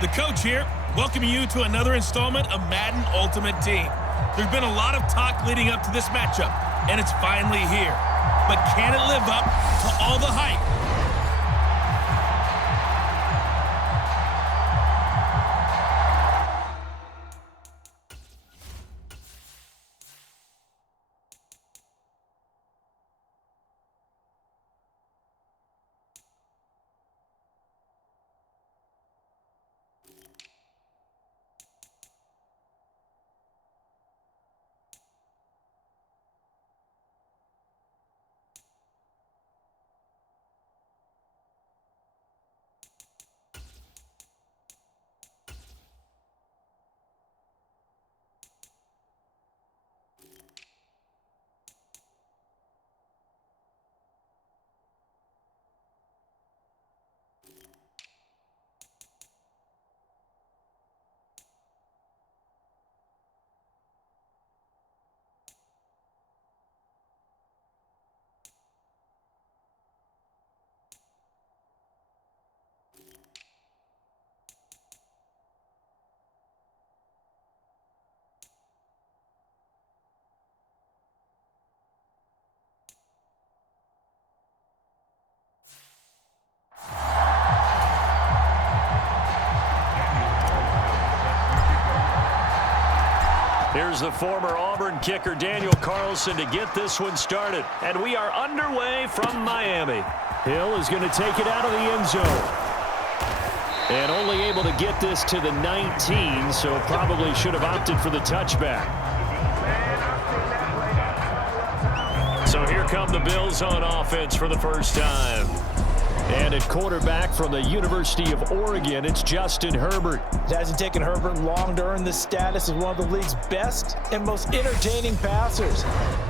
The coach here, welcoming you to another installment of Madden Ultimate Team. There's been a lot of talk leading up to this matchup, and it's finally here. But can it live up to all the hype? Here's the former Auburn kicker, Daniel Carlson, to get this one started. And we are underway from Miami. Hill is going to take it out of the end zone. And only able to get this to the 19, so probably should have opted for the touchback. So here come the Bills on offense for the first time. And at quarterback from the University of Oregon, it's Justin Herbert. It hasn't taken Herbert long to earn the status of one of the league's best and most entertaining passers.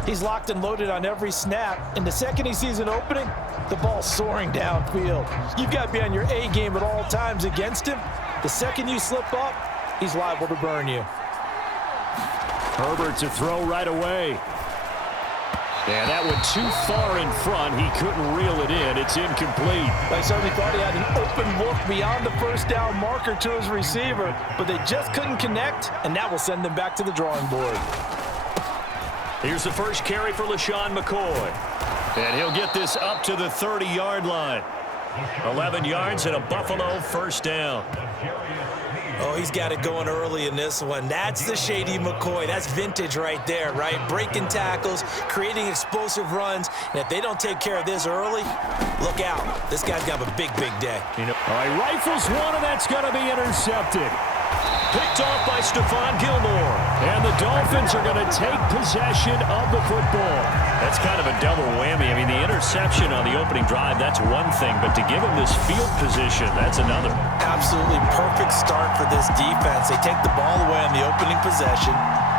He's locked and loaded on every snap, and the second he sees an opening, the ball's soaring downfield. You've got to be on your A game at all times against him. The second you slip up, he's liable to burn you. Herbert to throw right away. Yeah, that went too far in front. He couldn't reel it in. It's incomplete. I certainly thought he had an open look beyond the first down marker to his receiver, but they just couldn't connect, and that will send them back to the drawing board. Here's the first carry for LaShawn McCoy. And he'll get this up to the 30-yard line. 11 yards and a Buffalo first down. Oh, he's got it going early in this one. That's the shady McCoy. That's vintage right there, right? Breaking tackles, creating explosive runs. And if they don't take care of this early, look out. This guy's got a big, big day. All right, rifles one, and that's going to be intercepted. Picked off by Stephon Gilmore. And the Dolphins are going to take possession of the football. That's kind of a double whammy. I mean, the interception on the opening drive, that's one thing. But to give him this field position, that's another. Absolutely perfect start for this defense. They take the ball away on the opening possession.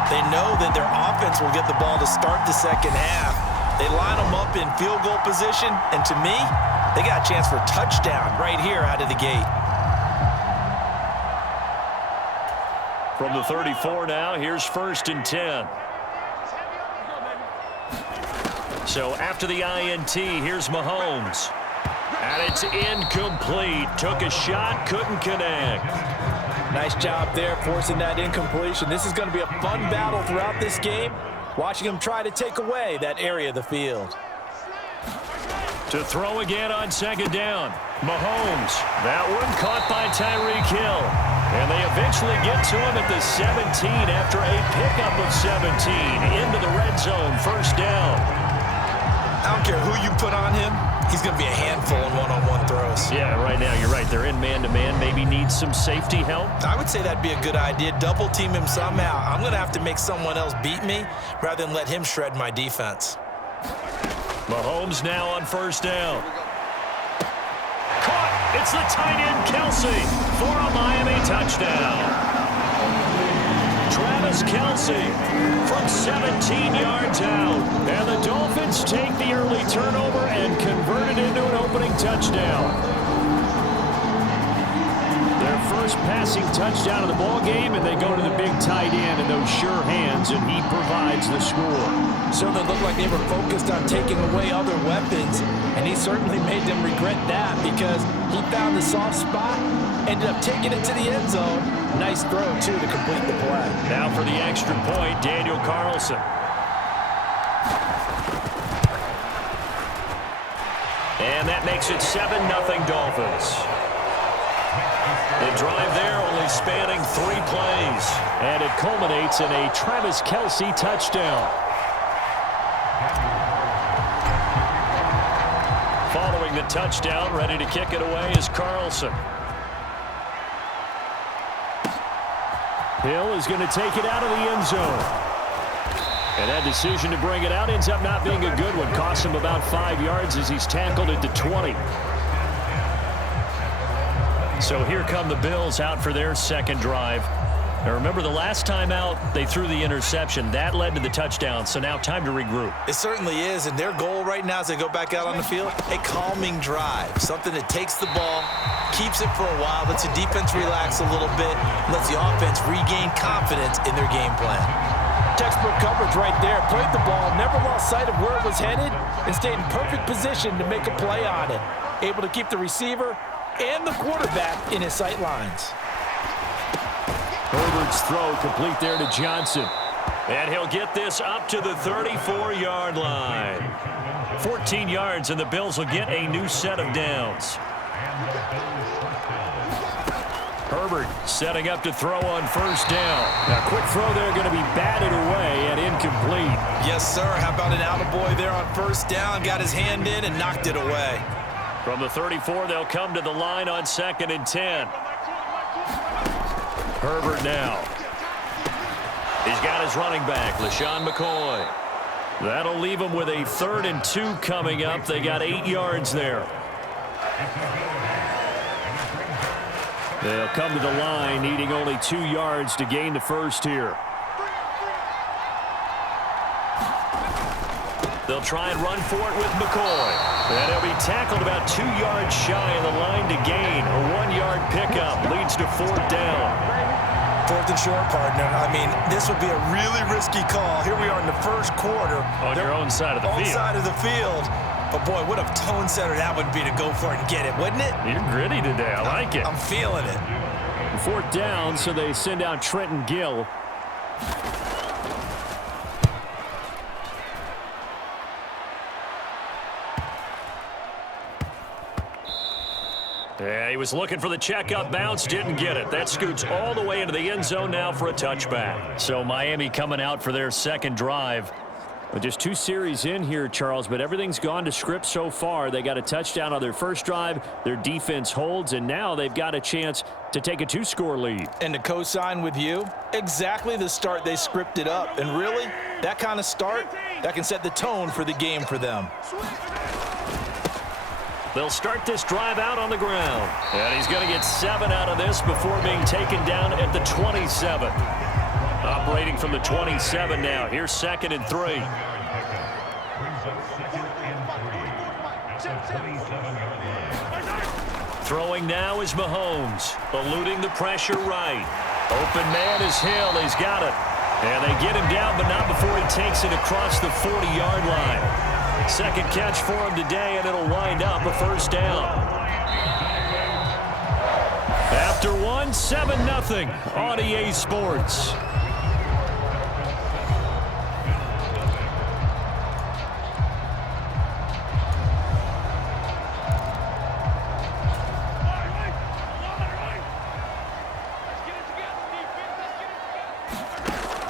They know that their offense will get the ball to start the second half. They line them up in field goal position. And to me, they got a chance for a touchdown right here out of the gate. From the 34 now, here's 1st and 10. So after the INT, here's Mahomes. And it's incomplete. Took a shot, couldn't connect. Nice job there forcing that incompletion. This is going to be a fun battle throughout this game. Watching him try to take away that area of the field. To throw again on 2nd down. Mahomes. That one caught by Tyreek Hill. And they eventually get to him at the 17 after a pickup of 17 into the red zone. 1st down. I don't care who you put on him. He's going to be a handful in one-on-one throws. Yeah, right now you're right. They're in man-to-man. Maybe need some safety help. I would say that'd be a good idea. Double team him somehow. I'm going to have to make someone else beat me rather than let him shred my defense. Mahomes now on 1st down. Caught. It's the tight end, Kelsey, for a Miami touchdown. Travis Kelsey from 17 yards out. And the Dolphins take the early turnover and convert it into an opening touchdown. Their first passing touchdown of the ball game, and they go to the big tight end and those sure hands, and he provides the score. Certainly looked like they were focused on taking away other weapons, and he certainly made them regret that because he found the soft spot Ended up taking it to the end zone. Nice throw, too, to complete the play. Now for the extra point, Daniel Carlson. And that makes it 7-0 Dolphins. The drive there only spanning 3 plays. And it culminates in a Travis Kelce touchdown. Following the touchdown, ready to kick it away is Carlson. Hill is going to take it out of the end zone. And that decision to bring it out ends up not being a good one. Costs him about 5 yards as he's tackled it to 20. So here come the Bills out for their second drive. Now remember, the last time out, they threw the interception. That led to the touchdown, so now time to regroup. It certainly is, and their goal right now as they go back out on the field, a calming drive. Something that takes the ball, keeps it for a while, lets the defense relax a little bit, lets the offense regain confidence in their game plan. Textbook coverage right there. Played the ball, never lost sight of where it was headed, and stayed in perfect position to make a play on it. Able to keep the receiver and the quarterback in his sight lines. Herbert's throw complete there to Johnson. And he'll get this up to the 34-yard line. 14 yards, and the Bills will get a new set of downs. Herbert setting up to throw on first down. A quick throw there going to be batted away and incomplete. Yes, sir. How about an attaboy there on first down? Got his hand in and knocked it away. From the 34, they'll come to the line on 2nd and 10. Herbert now. He's got his running back, LaShawn McCoy. That'll leave him with a 3rd and 2 coming up. They got 8 yards there. They'll come to the line, needing only 2 yards to gain the first here. They'll try and run for it with McCoy. And he'll be tackled about 2 yards shy of the line to gain. A 1-yard pickup leads to 4th down. 4th and short, partner. I mean, this would be a really risky call. Here we are in the first quarter. On your own side of the field. On side of the field. But, boy, what a tone setter that would be to go for it and get it, wouldn't it? You're gritty today. I like it. I'm feeling it. 4th down, so they send out Trenton Gill. Yeah, he was looking for the checkup bounce, didn't get it. That scoots all the way into the end zone now for a touchback. So Miami coming out for their second drive. Well, just 2 series in here, Charles, but everything's gone to script so far. They got a touchdown on their first drive. Their defense holds, and now they've got a chance to take a 2-score lead. And to co-sign with you, exactly the start they scripted up. And really, that kind of start, that can set the tone for the game for them. They'll start this drive out on the ground. And he's going to get 7 out of this before being taken down at the 27. Operating from the 27 now. Here's 2nd and 3. Throwing now is Mahomes. Eluding the pressure right. Open man is Hill. He's got it. And they get him down, but not before he takes it across the 40-yard line. Second catch for him today, and it'll wind up a first down. After one, 7-0 on EA Sports.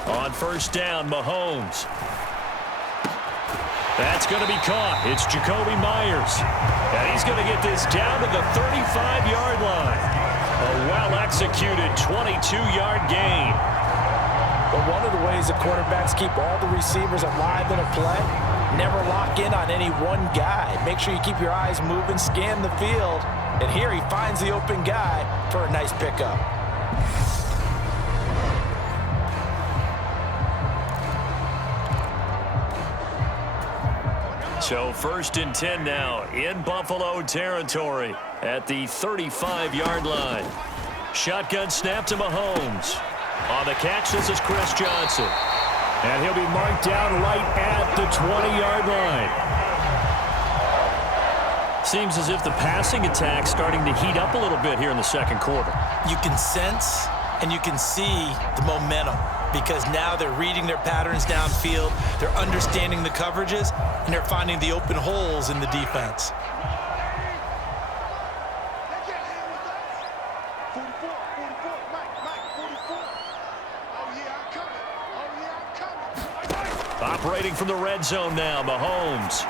On first down, Mahomes. That's going to be caught. It's Jacoby Myers. And he's going to get this down to the 35-yard line. A well-executed 22-yard gain. But one of the ways the quarterbacks keep all the receivers alive in a play, never lock in on any one guy. Make sure you keep your eyes moving, scan the field. And here he finds the open guy for a nice pickup. So 1st and 10 now in Buffalo territory at the 35-yard line. Shotgun snap to Mahomes. On the catch, this is Chris Johnson. And he'll be marked down right at the 20-yard line. seems as if the passing attack's starting to heat up a little bit here in the second quarter. You can sense and you can see the momentum because now they're reading their patterns downfield, they're understanding the coverages, and they're finding the open holes in the defense. Operating from the red zone now, Mahomes.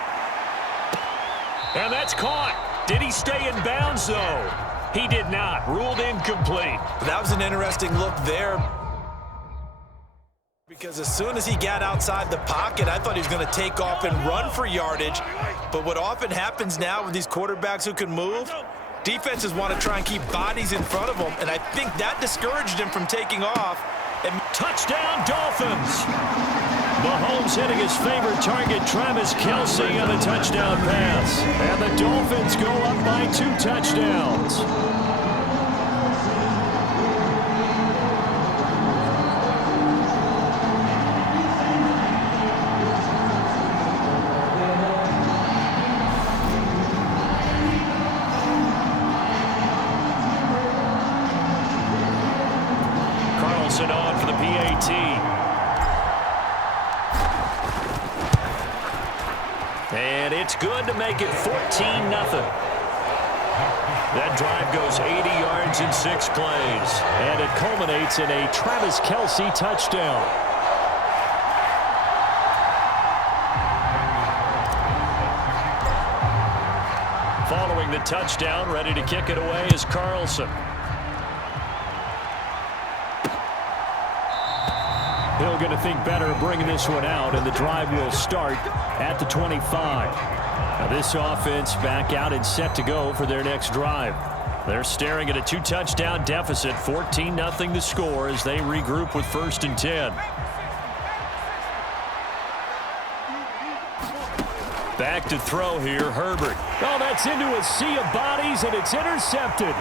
And that's caught. Did he stay in bounds, though? He did not. Ruled incomplete. That was an interesting look there because as soon as he got outside the pocket, I thought he was going to take off and run for yardage. But what often happens now with these quarterbacks who can move, defenses want to try and keep bodies in front of them, and I think that discouraged him from taking off. And touchdown, Dolphins! Mahomes hitting his favorite target, Travis Kelce, on the touchdown pass. And the Dolphins go up by 2 touchdowns. Carlson on for the PAT. And it's good to make it 14-0. That drive goes 80 yards in 6 plays. And it culminates in a Travis Kelce touchdown. Following the touchdown, ready to kick it away is Carlson. Hill going to think better of bringing this one out, and the drive will start at the 25. Now this offense back out and set to go for their next drive. They're staring at a 2-touchdown deficit, 14-0 the score as they regroup with 1st and 10. Back to throw here, Herbert. Oh, that's into a sea of bodies, and it's intercepted.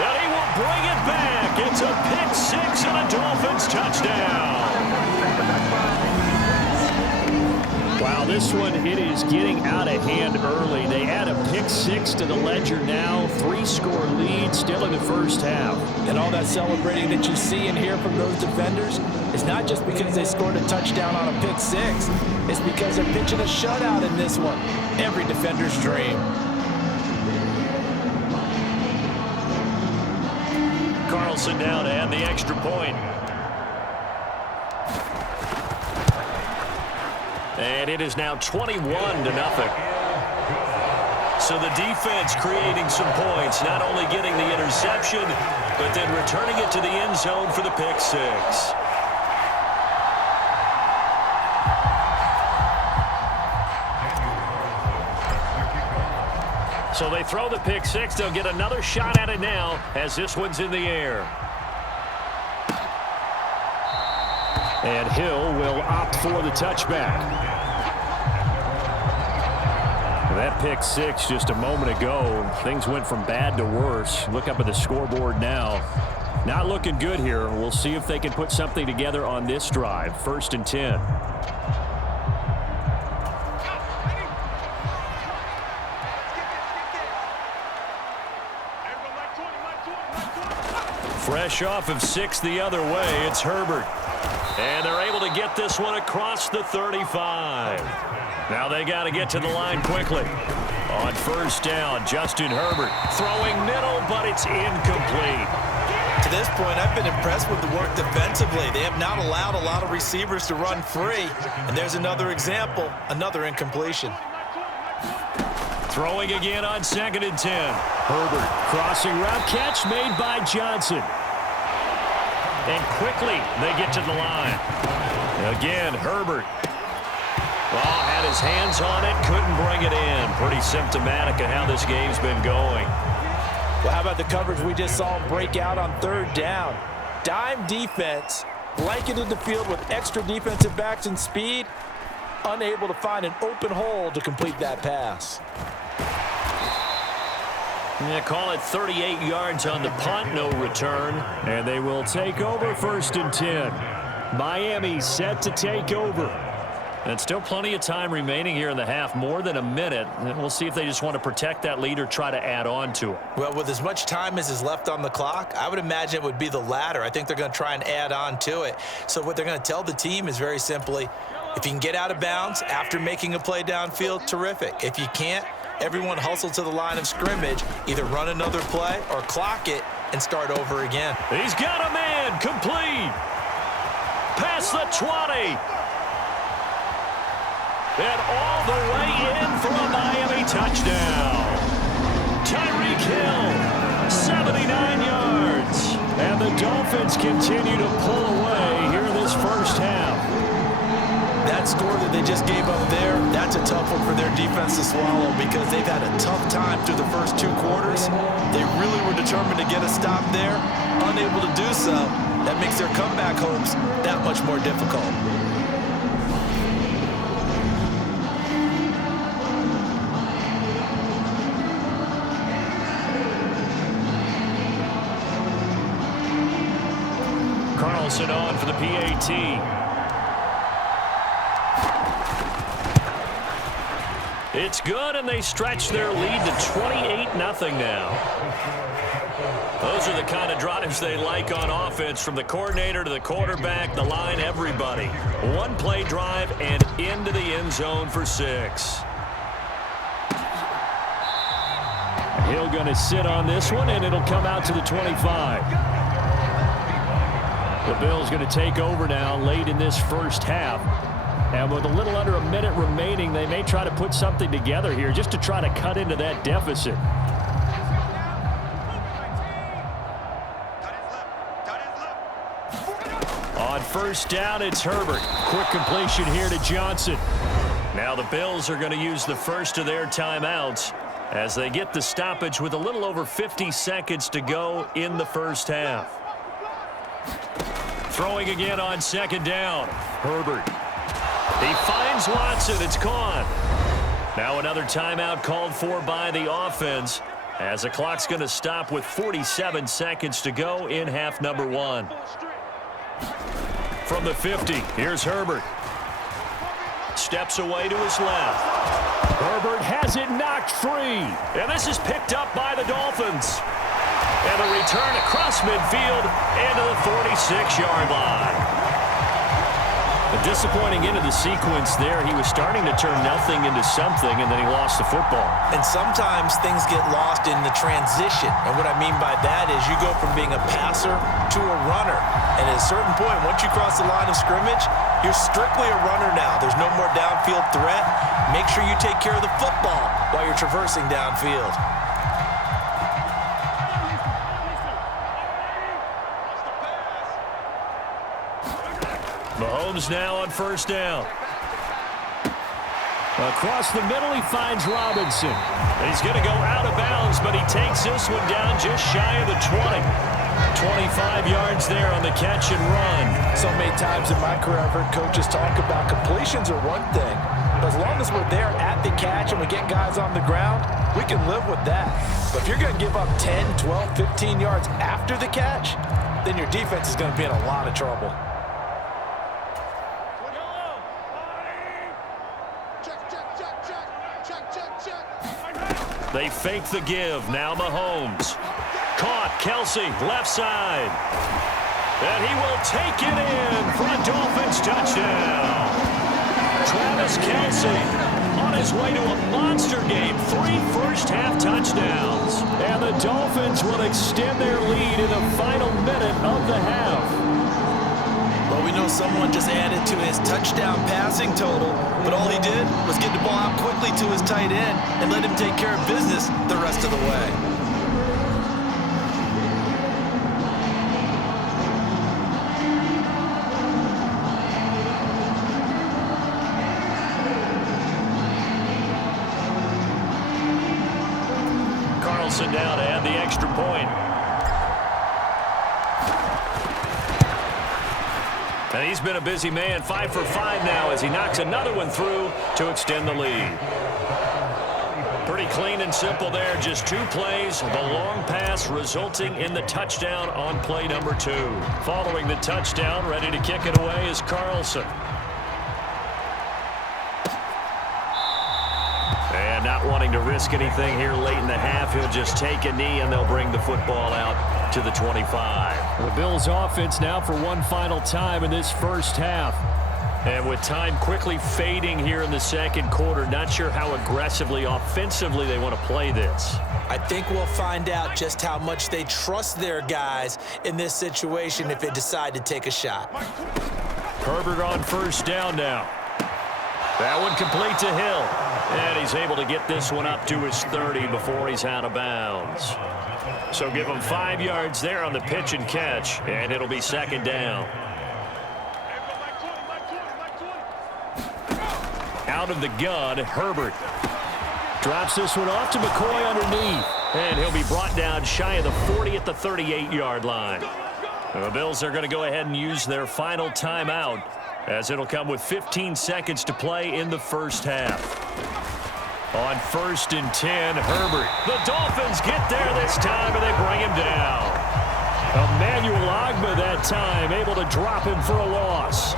And he will bring it back. It's a pick 6 and a Dolphins touchdown. Wow, this one, it is getting out of hand early. They add a pick 6 to the ledger now. 3-score lead still in the first half. And all that celebrating that you see and hear from those defenders is not just because they scored a touchdown on a pick 6. It's because they're pitching a shutout in this one. Every defender's dream. Carlson down to add the extra point. And it is now 21-0. So the defense creating some points, not only getting the interception, but then returning it to the end zone for the pick 6. So they throw the pick 6. They'll get another shot at it now as this one's in the air. And Hill will opt for the touchback. That pick 6 just a moment ago. Things went from bad to worse. Look up at the scoreboard now. Not looking good here. We'll see if they can put something together on this drive. 1st and 10. Fresh off of 6 the other way, it's Herbert. And they're able to get this one across the 35. Now they got to get to the line quickly. On 1st down, Justin Herbert throwing middle, but it's incomplete. To this point, I've been impressed with the work defensively. They have not allowed a lot of receivers to run free. And there's another example, another incompletion. Throwing again on 2nd and 10. Herbert crossing route, catch made by Johnson. And quickly they get to the line. Again, Herbert. Oh, had his hands on it, couldn't bring it in. Pretty symptomatic of how this game's been going. Well, how about the coverage we just saw him break out on 3rd down? Dime defense, blanketed the field with extra defensive backs and speed, unable to find an open hole to complete that pass. Yeah, call it 38 yards on the punt, no return. And they will take over 1st and 10. Miami set to take over. And still plenty of time remaining here in the half, more than a minute. And we'll see if they just want to protect that lead or try to add on to it. Well, with as much time as is left on the clock, I would imagine it would be the latter. I think they're going to try and add on to it. So what they're going to tell the team is very simply, if you can get out of bounds after making a play downfield, terrific. If you can't, everyone hustle to the line of scrimmage, either run another play or clock it and start over again. He's got a man, complete. Past the 20. And all the way in for a Miami touchdown. Tyreek Hill, 79 yards. And the Dolphins continue to pull away here in this first half. That score that they just gave up there, that's a tough one for their defense to swallow because they've had a tough time through the first 2 quarters. They really were determined to get a stop there, unable to do so. That makes their comeback hopes that much more difficult. Carlson on for the PAT. It's good, and they stretch their lead to 28-0 now. Those are the kind of drives they like on offense, from the coordinator to the quarterback, the line, everybody. One-play drive and into the end zone for 6. Hill going to sit on this one, and it'll come out to the 25. The Bills going to take over now late in this first half. And with a little under a minute remaining, they may try to put something together here just to try to cut into that deficit. On first down, it's Herbert. Quick completion here to Johnson. Now the Bills are going to use the first of their timeouts as they get the stoppage with a little over 50 seconds to go in the first half. Throwing again on second down. Herbert. He finds Watson. It's gone. Now another timeout called for by the offense as the clock's going to stop with 47 seconds to go in half number 1. From the 50, here's Herbert. Steps away to his left. Herbert has it knocked free. And this is picked up by the Dolphins. And a return across midfield into the 46-yard line. A disappointing end of the sequence there. He was starting to turn nothing into something, and then he lost the football. And sometimes things get lost in the transition. And what I mean by that is you go from being a passer to a runner. And at a certain point, once you cross the line of scrimmage, you're strictly a runner now. There's no more downfield threat. Make sure you take care of the football while you're traversing downfield. Mahomes now on first down. Across the middle, he finds Robinson. He's going to go out of bounds, but he takes this one down just shy of the 20. 25 yards there on the catch and run. So many times in my career, I've heard coaches talk about completions are one thing, but as long as we're there at the catch and we get guys on the ground, we can live with that. But if you're going to give up 10, 12, 15 yards after the catch, then your defense is going to be in a lot of trouble. They fake the give. Now Mahomes. Caught. Kelsey, left side. And he will take it in for a Dolphins touchdown. Travis Kelsey on his way to a monster game. 3 first-half touchdowns. And the Dolphins will extend their lead in the final minute of the half. Well, we know someone just added to his touchdown passing total, but all he did was get the ball out quickly to his tight end and let him take care of business the rest of the way. Carlson down to add the extra point. And he's been a busy man, 5 for 5 now as he knocks another one through to extend the lead. Pretty clean and simple there, just 2 plays. The long pass resulting in the touchdown on play number 2. Following the touchdown, ready to kick it away is Carlson. Not wanting to risk anything here late in the half. He'll just take a knee, and they'll bring the football out to the 25. The Bills offense now for one final time in this first half. And with time quickly fading here in the second quarter, not sure how aggressively, offensively they want to play this. I think we'll find out just how much they trust their guys in this situation if they decide to take a shot. Herbert on first down now. That one complete to Hill. And he's able to get this one up to his 30 before he's out of bounds. So give him 5 yards there on the pitch and catch, and it'll be second down. Out of the gun, Herbert. Drops this one off to McCoy underneath. And he'll be brought down shy of the 40 at the 38-yard line. The Bills are going to go ahead and use their final timeout, as it'll come with 15 seconds to play in the first half. On 1st and 10, Herbert. The Dolphins get there this time, and they bring him down. Emmanuel Ogbah that time, able to drop him for a loss.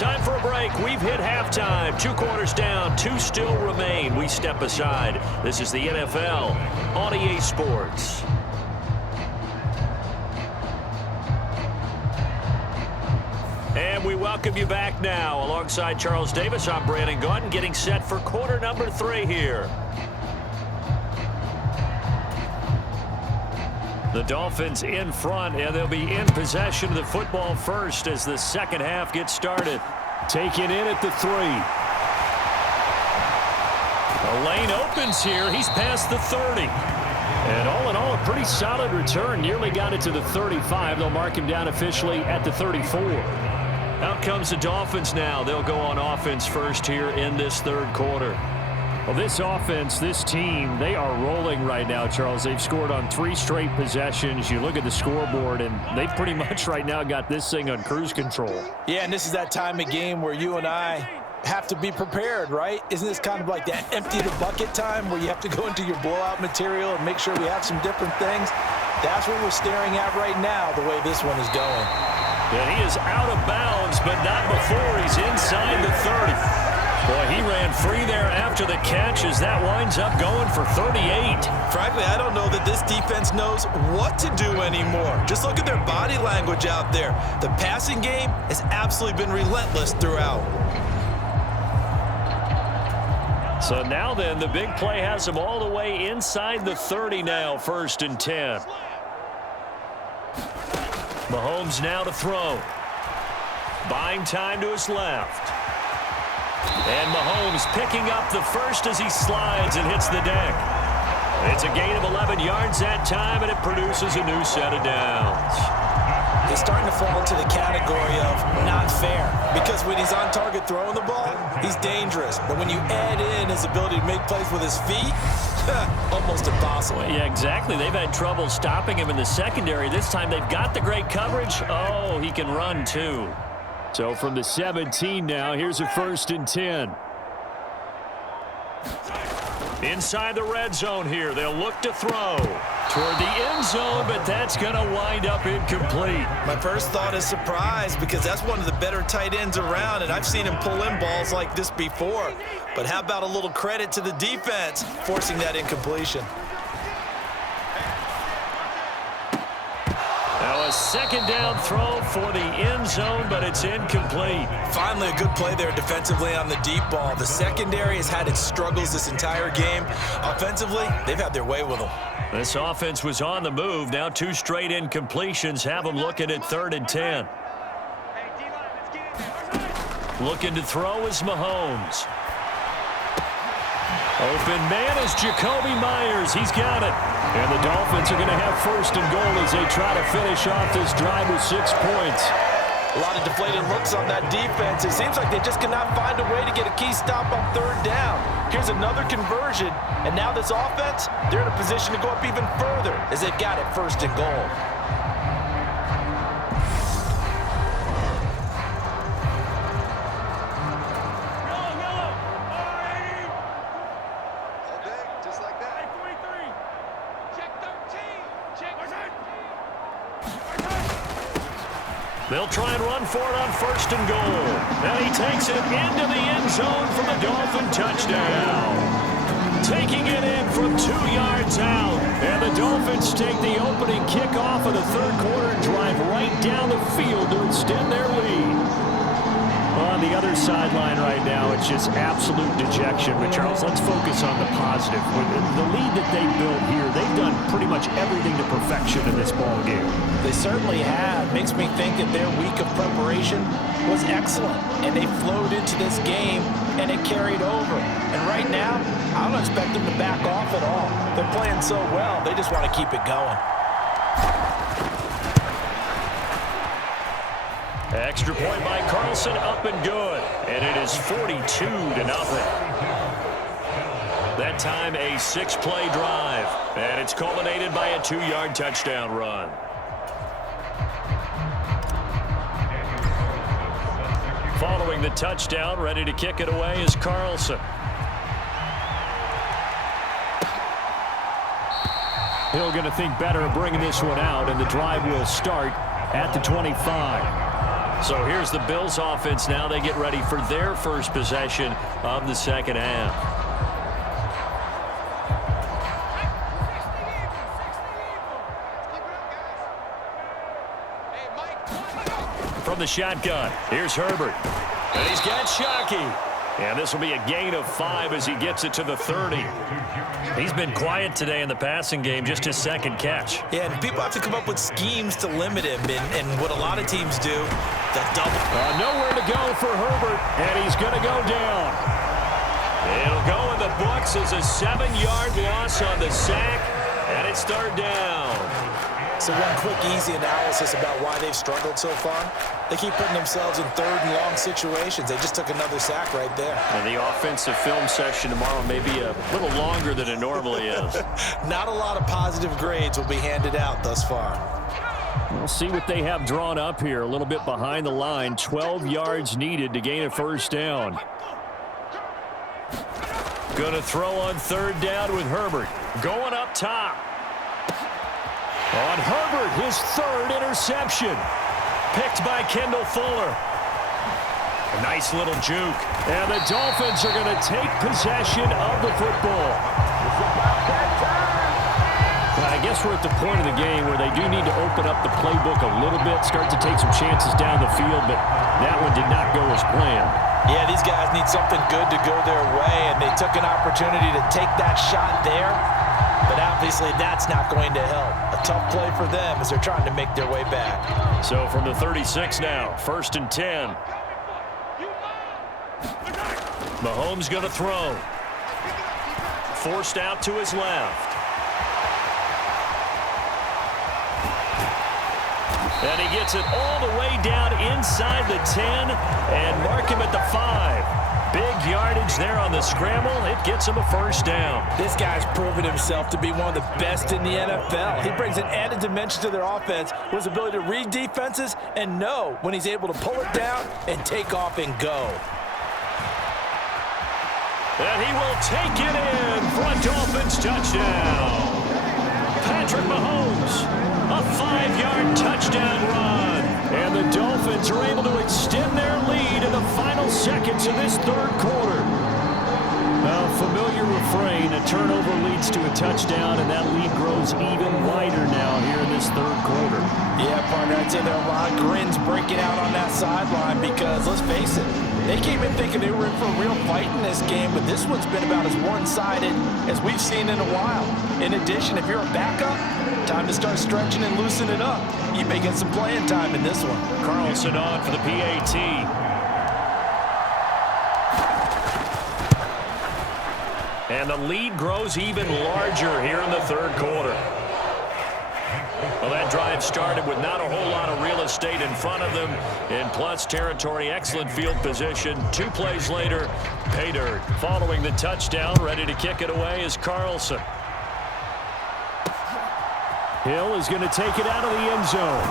Time for a break. We've hit halftime. 2 quarters down. 2 still remain. We step aside. This is the NFL on EA Sports. And we welcome you back now. Alongside Charles Davis, I'm Brandon Gaudin, getting set for quarter number 3 here. The Dolphins in front, and they'll be in possession of the football first as the second half gets started. Taken in at the 3. A lane opens here. He's past the 30. And all in all, a pretty solid return. Nearly got it to the 35. They'll mark him down officially at the 34. Out comes the Dolphins now. They'll go on offense first here in this third quarter. Well, this offense, this team, they are rolling right now, Charles. They've scored on 3 straight possessions. You look at the scoreboard, and they pretty much right now got this thing on cruise control. Yeah, and this is that time of game where you and I have to be prepared, right? Isn't this kind of like that empty the bucket time where you have to go into your blowout material and make sure we have some different things? That's what we're staring at right now, the way this one is going. And he is out of bounds, but not before he's inside the 30. Boy, he ran free there after the catch as that winds up going for 38. Frankly, I don't know that this defense knows what to do anymore. Just look at their body language out there. The passing game has absolutely been relentless throughout. So now then, the big play has him all the way inside the 30 now, 1st and 10. Mahomes now to throw. Buying time to his left. And Mahomes picking up the first as he slides and hits the deck. It's a gain of 11 yards that time, and it produces a new set of downs. He's starting to fall into the category of not fair, because when he's on target throwing the ball, he's dangerous. But when you add in his ability to make plays with his feet, almost impossible. Yeah, exactly. They've had trouble stopping him in the secondary. This time they've got the great coverage. Oh, he can run too. So from the 17 now, here's a 1st and 10. Inside the red zone here, they'll look to throw toward the end zone, but that's going to wind up incomplete. My first thought is surprise, because that's one of the better tight ends around, and I've seen him pull in balls like this before. But how about a little credit to the defense forcing that incompletion? Now a second down throw for the end zone, but it's incomplete. Finally a good play there defensively on the deep ball. The secondary has had its struggles this entire game. Offensively, they've had their way with them. This offense was on the move. Now 2 straight incompletions have them looking at 3rd and 10. Looking to throw is Mahomes. Open man is Jacoby Myers. He's got it. And the Dolphins are going to have 1st and goal as they try to finish off this drive with 6 points. A lot of deflated looks on that defense. It seems like they just cannot find a way to get a key stop on 3rd down. Here's another conversion, and now this offense, they're in a position to go up even further as they've got it 1st and goal. They'll try and run for it on 1st and goal. And he takes it into the end zone for the Dolphin touchdown. Taking it in from 2 yards out. And the Dolphins take the opening kickoff of the third quarter and drive right down the field to extend their lead. On the other sideline right now, it's just absolute dejection. But, Charles, let's focus on the positive. With the lead that they built here, they've done pretty much everything to perfection in this ball game. They certainly have. Makes me think that their week of preparation was excellent. And they flowed into this game, and it carried over. And right now, I don't expect them to back off at all. They're playing so well, they just want to keep it going. Extra point by Carlson, up and good. And it is 42-0. That time a 6-play drive. And it's culminated by a 2-yard touchdown run. Following the touchdown, ready to kick it away is Carlson. Hill going to think better of bringing this one out, and the drive will start at the 25. So here's the Bills offense now. They get ready for their first possession of the second half. From the shotgun, here's Herbert. And he's got Shockey. And this will be a gain of 5 as he gets it to the 30. He's been quiet today in the passing game, just his second catch. Yeah, and people have to come up with schemes to limit him. And what a lot of teams do, they'll double. Nowhere to go for Herbert, and he's going to go down. It'll go in the books as a 7-yard loss on the sack, and it's third down. So one quick, easy analysis about why they've struggled so far. They keep putting themselves in third and long situations. They just took another sack right there. And the offensive film session tomorrow may be a little longer than it normally is. Not a lot of positive grades will be handed out thus far. We'll see what they have drawn up here. A little bit behind the line. 12 yards needed to gain a first down. Going to throw on third down with Herbert. Going up top. On Herbert, his third interception. Picked by Kendall Fuller. A nice little juke. And the Dolphins are going to take possession of the football. I guess we're at the point of the game where they do need to open up the playbook a little bit, start to take some chances down the field, but that one did not go as planned. Yeah, these guys need something good to go their way, and they took an opportunity to take that shot there. But obviously that's not going to help. A tough play for them as they're trying to make their way back. So from the 36 now, 1st and 10. Mahomes going to throw. Forced out to his left. And he gets it all the way down inside the 10 and mark him at the 5. Big yardage there on the scramble. It gets him a first down. This guy's proven himself to be one of the best in the NFL. He brings an added dimension to their offense with his ability to read defenses and know when he's able to pull it down and take off and go. And he will take it in for a Dolphins touchdown. Patrick Mahomes, a 5-yard touchdown run. And the Dolphins are able to extend their lead in the final seconds of this third quarter. A familiar refrain, a turnover leads to a touchdown, and that lead grows even wider now here in this third quarter. Yeah, partner, I'd say there are a lot of grins breaking out on that sideline because, let's face it, they came in thinking they were in for a real fight in this game, but this one's been about as one-sided as we've seen in a while. In addition, if you're a backup, time to start stretching and loosening up. You may get some playing time in this one. Carlson on for the PAT. And the lead grows even larger here in the third quarter. Well, that drive started with not a whole lot of real estate in front of them. In plus territory, excellent field position. 2 plays later, pay dirt. Following the touchdown, ready to kick it away is Carlson. Hill is going to take it out of the end zone.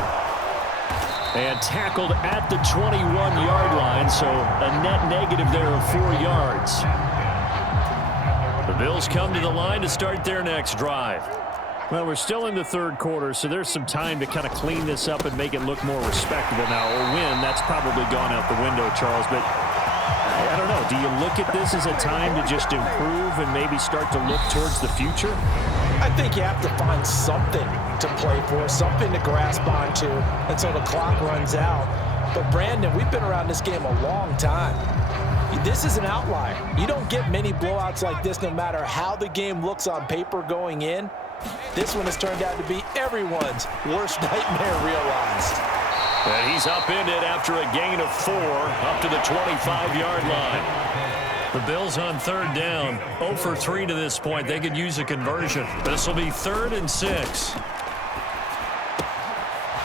And tackled at the 21-yard line, so a net negative there of 4 yards. The Bills come to the line to start their next drive. Well, we're still in the third quarter, so there's some time to kind of clean this up and make it look more respectable now. Or win, that's probably gone out the window, Charles. But I don't know. Do you look at this as a time to just improve and maybe start to look towards the future? I think you have to find something to play for, something to grasp onto until the clock runs out. But, Brandon, we've been around this game a long time. This is an outlier. You don't get many blowouts like this no matter how the game looks on paper going in. This one has turned out to be everyone's worst nightmare realized. And he's upended after a gain of 4 up to the 25-yard line. The Bills on third down, 0 for 3 to this point. They could use a conversion. This will be 3rd and 6.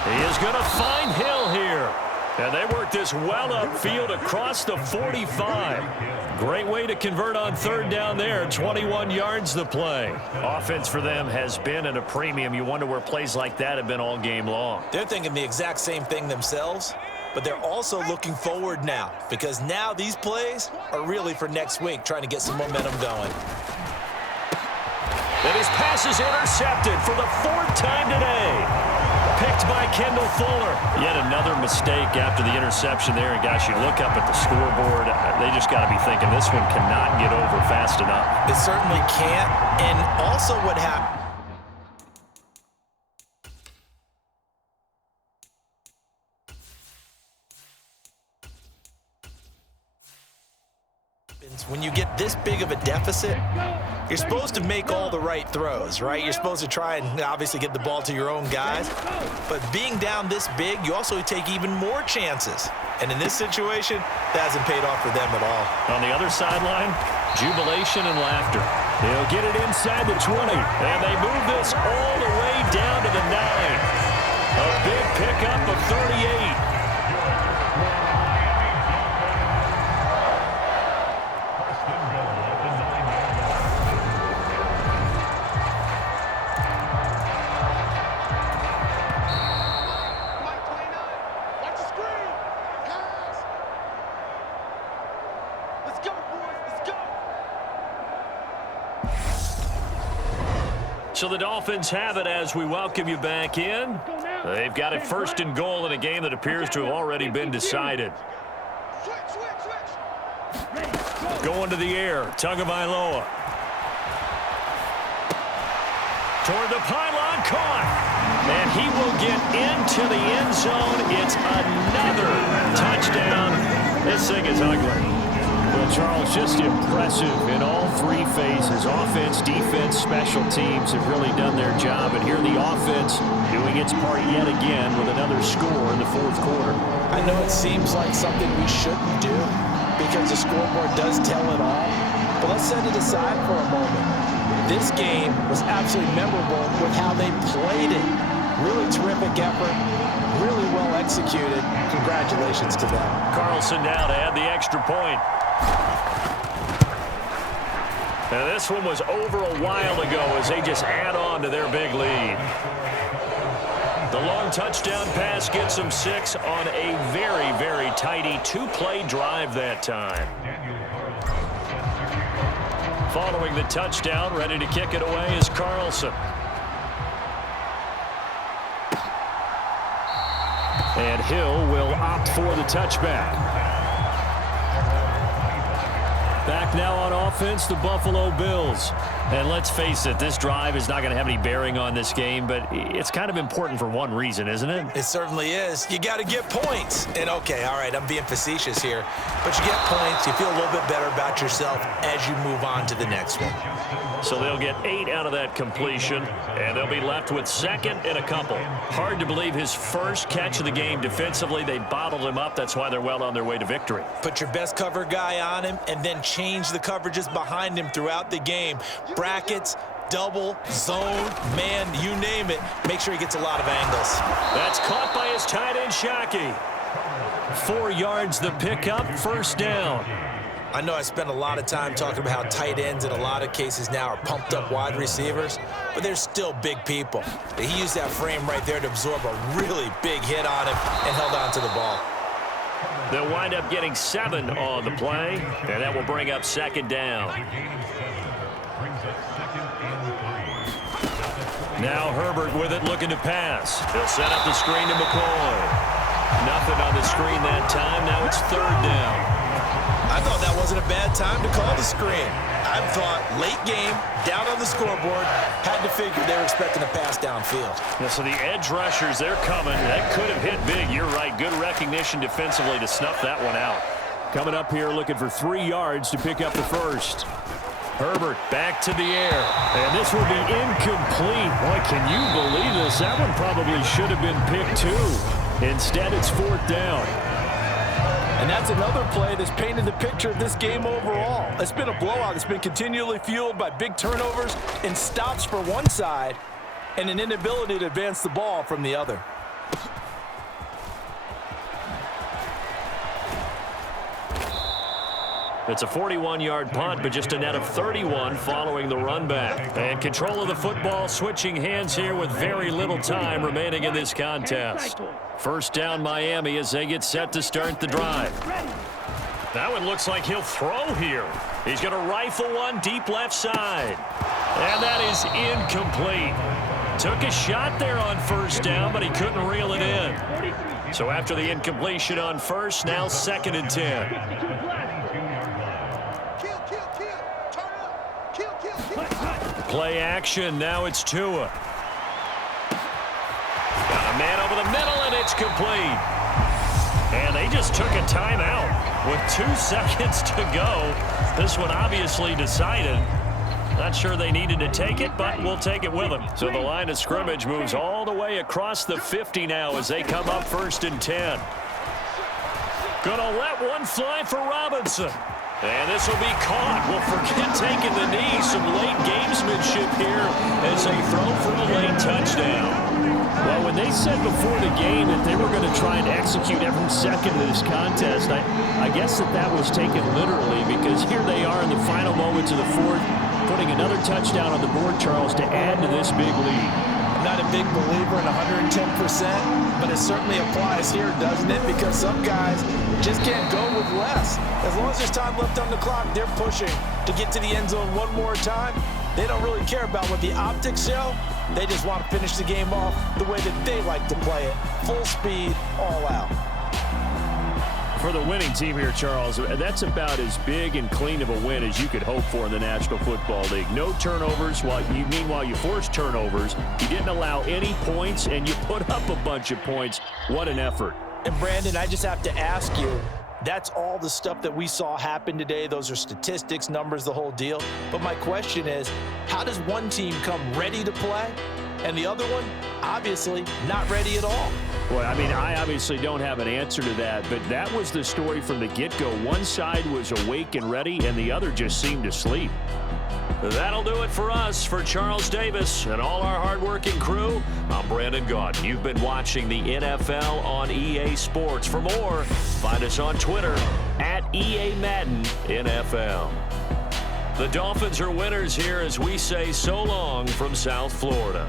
He is going to find Hill here. And they work this well upfield across the 45. Great way to convert on third down there. 21 yards the play. Offense for them has been at a premium. You wonder where plays like that have been all game long. They're thinking the exact same thing themselves, but they're also looking forward now because now these plays are really for next week, trying to get some momentum going. And his pass is intercepted for the 4th time today. Picked by Kendall Fuller. Yet another mistake after the interception there. And, gosh, you look up at the scoreboard, they just got to be thinking this one cannot get over fast enough. It certainly can't. And also what happened. When you get this big of a deficit, you're supposed to make all the right throws, right? You're supposed to try and obviously get the ball to your own guys. But being down this big, you also take even more chances. And in this situation, that hasn't paid off for them at all. On the other sideline, jubilation and laughter. He'll get it inside the 20. And they move this all the way down to the 9. A big pickup of 38. So the Dolphins have it as we welcome you back in. They've got it 1st and goal in a game that appears to have already been decided. Going to the air, Tagovailoa. Toward the pylon, caught. And he will get into the end zone. It's another touchdown. This thing is ugly. Well, Charles, just impressive in all 3 phases. Offense, defense, special teams have really done their job. And here the offense doing its part yet again with another score in the 4th quarter. I know it seems like something we shouldn't do because the scoreboard does tell it all. But let's set it aside for a moment. This game was absolutely memorable with how they played it. Really terrific effort. Really well executed. Congratulations to them. Carlson now to add the extra point. And this one was over a while ago as they just add on to their big lead. The long touchdown pass gets them 6 on a very, very tidy 2-play drive that time. Following the touchdown, ready to kick it away is Carlson. And Hill will opt for the touchback. Back now on offense, the Buffalo Bills. And let's face it, this drive is not going to have any bearing on this game, but it's kind of important for one reason, isn't it? It certainly is. You got to get points. And, okay, all right, I'm being facetious here. But you get points, you feel a little bit better about yourself as you move on to the next one. So they'll get 8 out of that completion, and they'll be left with 2nd and a couple. Hard to believe his first catch of the game defensively. They bottled him up. That's why they're well on their way to victory. Put your best cover guy on him and then change the coverages behind him throughout the game. Brackets, double, zone, man, you name it. Make sure he gets a lot of angles. That's caught by his tight end, Shockey. 4 yards the pickup, 1st down. I know I spent a lot of time talking about how tight ends in a lot of cases now are pumped up wide receivers, but they're still big people. He used that frame right there to absorb a really big hit on him and held on to the ball. They'll wind up getting 7 on the play, and that will bring up 2nd down. Now Herbert with it, looking to pass. He'll set up the screen to McCoy. Nothing on the screen that time. Now it's third down. I thought that wasn't a bad time to call the screen. I thought late game, down on the scoreboard, had to figure they were expecting a pass downfield. Yeah, so the edge rushers, they're coming. That could have hit big. You're right. Good recognition defensively to snuff that one out. Coming up here looking for 3 yards to pick up the first. Herbert back to the air. And this will be incomplete. Boy, can you believe this? That one probably should have been picked too. Instead, it's fourth down. And that's another play that's painted the picture of this game overall. It's been a blowout. It's been continually fueled by big turnovers and stops for one side and an inability to advance the ball from the other. It's a 41-yard punt, but just a net of 31 following the run back. And control of the football switching hands here with very little time remaining in this contest. First down Miami as they get set to start the drive. That one looks like he'll throw here. He's going to rifle one deep left side. And that is incomplete. Took a shot there on first down, but he couldn't reel it in. So after the incompletion on first, now 2nd and 10. Play action. Now it's Tua. Got a man over the middle, and it's complete. And they just took a timeout with 2 seconds to go. This one obviously decided. Not sure they needed to take it, but we'll take it with them. So the line of scrimmage moves all the way across the 50 now as they come up 1st and 10. Gonna let one fly for Robinson. And this will be caught. Well, forget taking the knee. Some late gamesmanship here as they throw for the late touchdown. Well, when they said before the game that they were going to try and execute every second of this contest, I guess that was taken literally, because here they are in the final moments of the fourth, putting another touchdown on the board, Charles, to add to this big lead. I'm not a big believer in 110%, but it certainly applies here, doesn't it? Because some guys just can't go with less. As long as there's time left on the clock, they're pushing to get to the end zone one more time. They don't really care about what the optics show. They just want to finish the game off the way that they like to play it. Full speed, all out. For the winning team here, Charles, that's about as big and clean of a win as you could hope for in the National Football League. No turnovers. Meanwhile, you forced turnovers. You didn't allow any points, and you put up a bunch of points. What an effort. And, Brandon, I just have to ask you, that's all the stuff that we saw happen today. Those are statistics, numbers, the whole deal. But my question is, how does one team come ready to play and the other one, obviously, not ready at all? Well, I mean, I obviously don't have an answer to that, but that was the story from the get-go. One side was awake and ready, and the other just seemed asleep. That'll do it for us. For Charles Davis and all our hardworking crew, I'm Brandon Gaudin. You've been watching the NFL on EA Sports. For more, find us on Twitter at EA Madden NFL. The Dolphins are winners here as we say so long from South Florida.